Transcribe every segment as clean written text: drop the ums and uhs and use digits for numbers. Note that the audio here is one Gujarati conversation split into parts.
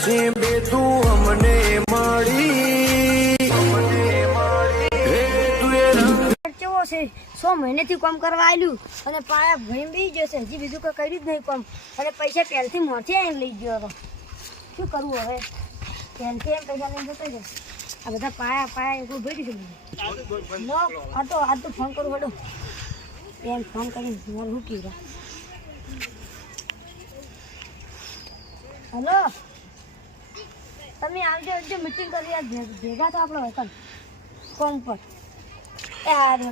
નસીબે તું અમને મળી કેવો છે 100 મહિનેથી કામ કરવા આવ્યું અને પાયા ભણી બી જશે હજી બીજું કોઈ કર્યું જ નહીં કામ અને પૈસા પહેલથી મોથી આવીને લઈ ગયો હતો શું કરવું હવે પહેલથી એમ પૈસા લઈને જતો છે આ બધા પાયા એવું ભરી છે આ તો ફોન કરું હડો એમ ફોન કરીને મારું શું કીધું હલો તમે આવજો મીટિંગ કરી આજ ભેગા તો આપણે હતા કોણ પર એ હા હડો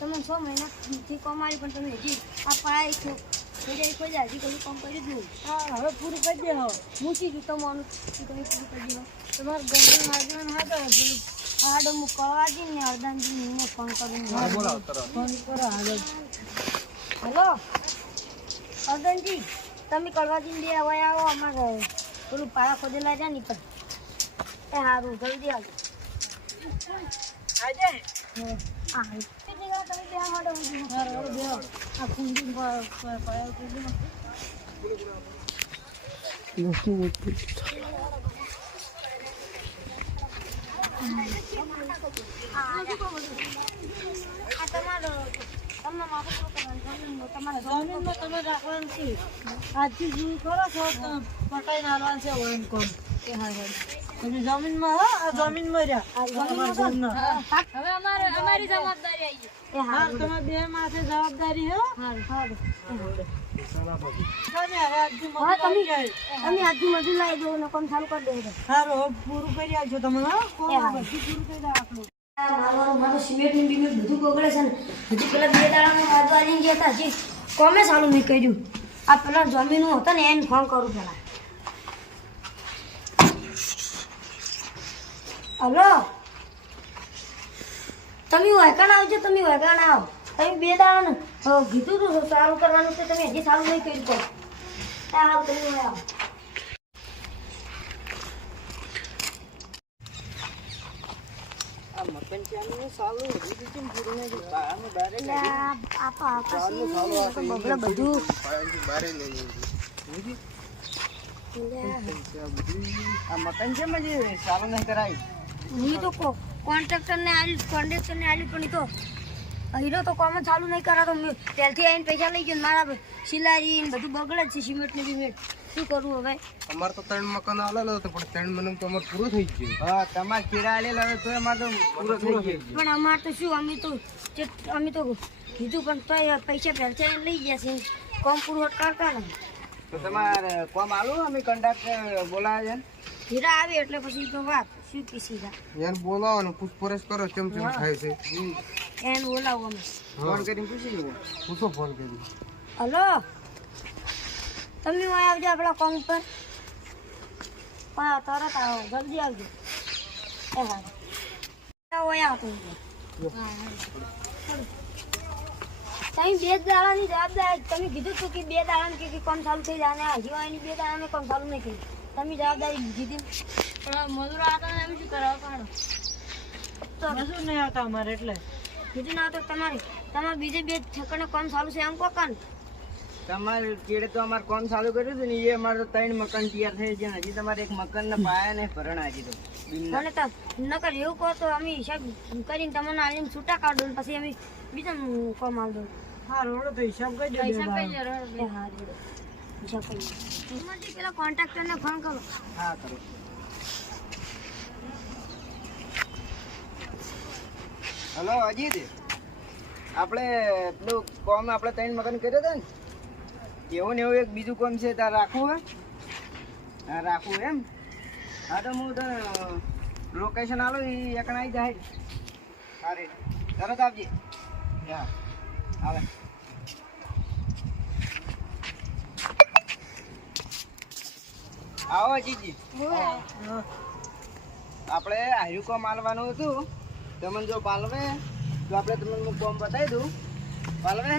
તમે 100 મહિનાથી કમાઈ પણ તમે હજી આ પાય છો હજી કશું કામ કર્યું જ નહીં હવે પૂરું કરી દે મૂકી દઉં તમારું તમે પૂરું કરી દો તમારે ગરમી આગળ હા તો હાડો હું કળવાજી ને અર્ધાનજી ને ફોન કરું ફોન કરો હાલો હેલો અર્ધાનજી તમે કળવાજી બે હવે આવો અમારે પેલું પાયા ખોદેલા જાય નીકળ એ સારું જલ્દી આવજો આજે હા તમે બે હાડો આ કુંડી જમીનમાં તમે રાખવાનું છે આજથી શું કરો છો પટાઈ નાખવાનું છે વન કોમ તમે જમીનમાં આ જમીનમાં રહ્યા હવે અમારી જવાબદારી આવી તમે બે માથે જવાબદારી હો તમે આજથી મજૂર લાવી દો ને કામ ચાલુ કરી દો સારું પૂરું કરી આવજો તમે પૂરું કરી આપો મારું સિમેન્ટ ની બીમેન્ટ બધું બગડે છે ને હજી પેલા 2 દાડામાં વાદવાળી ગયા હતા હજી કોમે સારું નહીં કર્યું આ પેલા જમીન હતા ને એને ફોન કરું પેલા હલો તમે વાયકાણ આવજો તમે વાયકાણ આવો તમે 2 દાડા કીધું હતું સારું કરવાનું છે તમે હજી સારું નહીં કર્યું તો આવો તમે આવો કોન્ટ્રાક્ટર ને આલ્યું પણ તો હીરો તો કોમ ચાલુ નહીં કરાતો ત્યારથી આવીને પૈસા લઈ ગયો મારા સિલારી ને બધું બગડે જ છે સિમેન્ટ ને બીમેન્ટ શું કરવું હવે અમારે તો 3 મકાન આલેલા હતા પણ 3 મહિના તો અમારે પૂરો થઈ ગયો હા તમારે કિરા આલેલા હવે તો અમારે તો પૂરો થઈ ગયો પણ અમાર તો શું અમે તો કીધું પણ તોય પૈસા પહેરચાઈને લઈ ગયા છે કોમ પૂરું કરતા ને તો તમારે કોમ આલું અમે કોન્ટ્રાક્ટર બોલાવે છે હીરા આવે એટલે પછી તો વાત શું કે સીધા યાર બોલાવો ને પૂછપરછ કરો કેમ થાય છે એને બોલાવો અમે ફોન કરીને પૂછી લો પૂછો ફોન કરી હલો તમે આવજો આપણા કોમ પર તરત આવો જલ્દી આવજો એ હા તમે 2 દાડાની જવાબદારી તમે કીધું હતું કે 2 દાડામાં કે કામ ચાલુ થઈ જાય ને હજી એની 2 દાડામાં કામ ચાલુ નહીં કર્યું તમે જવાબદારી લીધી પણ મજૂરો આવતા ને એમ શું કરવા પાડો તો મજૂર નહીં આવતા અમારે એટલે કીધું ના તો તમારે બીજે 2 ઠેકાણે કામ ચાલુ છે એમ કોકન તમારે કેડે તો અમારે કોમ ચાલુ કર્યું હતું ને એ અમારે તો 3 મકાન તૈયાર થઈ ગયા હજી તમારે એક મકાન ના પાયા ને ભરણા હજી તો મને તો નકર એવું કહો તો અમે હિસાબ કરીને તમને આવીને છૂટા કાઢો ને પછી અમે બીજા કામ આલ દો હા રોડો તો હિસાબ કરી દો હિસાબ કરી દો હા રોડો હિસાબ કરી દો પેલા કોન્ટ્રાક્ટરને ફોન કરો હા કરો હેલો અજીત આપણે પેલું કોમ આપણે 3 મકાન કર્યો હતા ને એવું ને એવું એક બીજું કોમ છે તાર રાખવું હે હા રાખવું એમ હા તો હું તને લોકેશન આલો એ એકણ આવી જાય. સારી તરત આપજે. હા આવે. આવો જીજી. આપણે આયુ કોમ આલવાનું હતું. તમને જો પાલવે તો આપણે તમને હું કોમ બતાવી દઉં. પાલવે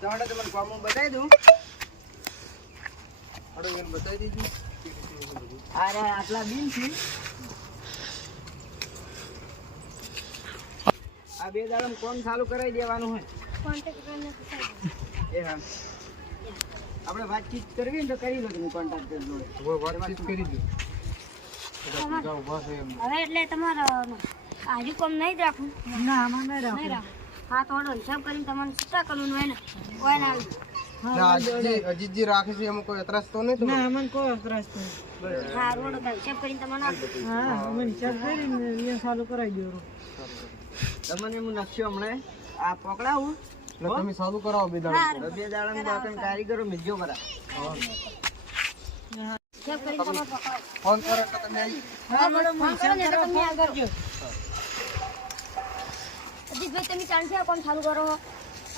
તમારે તમને કોમ હું બતાવી દઉં. બતાવી દીધું. અરે આટલા બિલ છે. આ 2 દાડામાં કોમ ચાલુ કરાવી દેવાનું હોય. કોન્ટેક્ટ કરીને પૂછાઈ એ હા આપણે વાતચીત કરવી ને તો કરી લો તમે કોન્ટેક્ટ કરી લો. વાતચીત કરી દો. હવે એટલે તમારે આજુ કોમ નહીં જ રાખવું. ના આમાં નહીં નહીં રાખો. રાખવું. હા થોડો હિસાબ કરીને તમારે છૂટા કરવાનું હોય ને કોઈ ના અજીતજી રાખે છે એમાં કોઈ અતરાસ તો નહીં ના અમને કોઈ અતરાસ નહીં. હા રોડ હિસાબ કરીને તમને આપો. હા અમે હિસાબ કરીને એ ચાલુ કરાવી દો. તમને હું નકશો હમણાં આ પકડાવું. તમે સાદું કરાવો 2 દાડા. હા 2 દાડામાં બાપન કારીગરો મિલજો કરા. હિસાબ કરીને તમે પકડો. ફોન કરો એટલે તમે આવી. હા મેડમ ફોન કરો ને તો તમે ફોન આગળ. કરજો. અજીતભાઈ તમે ચાલશે આ કોમ ચાલુ કરો છો?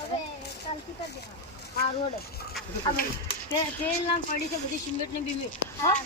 હવે ચાલતી કરી દે. હા રોડ તે લાંગ પડી છે બધી સિમેન્ટ ને બીમેન્ટ. હા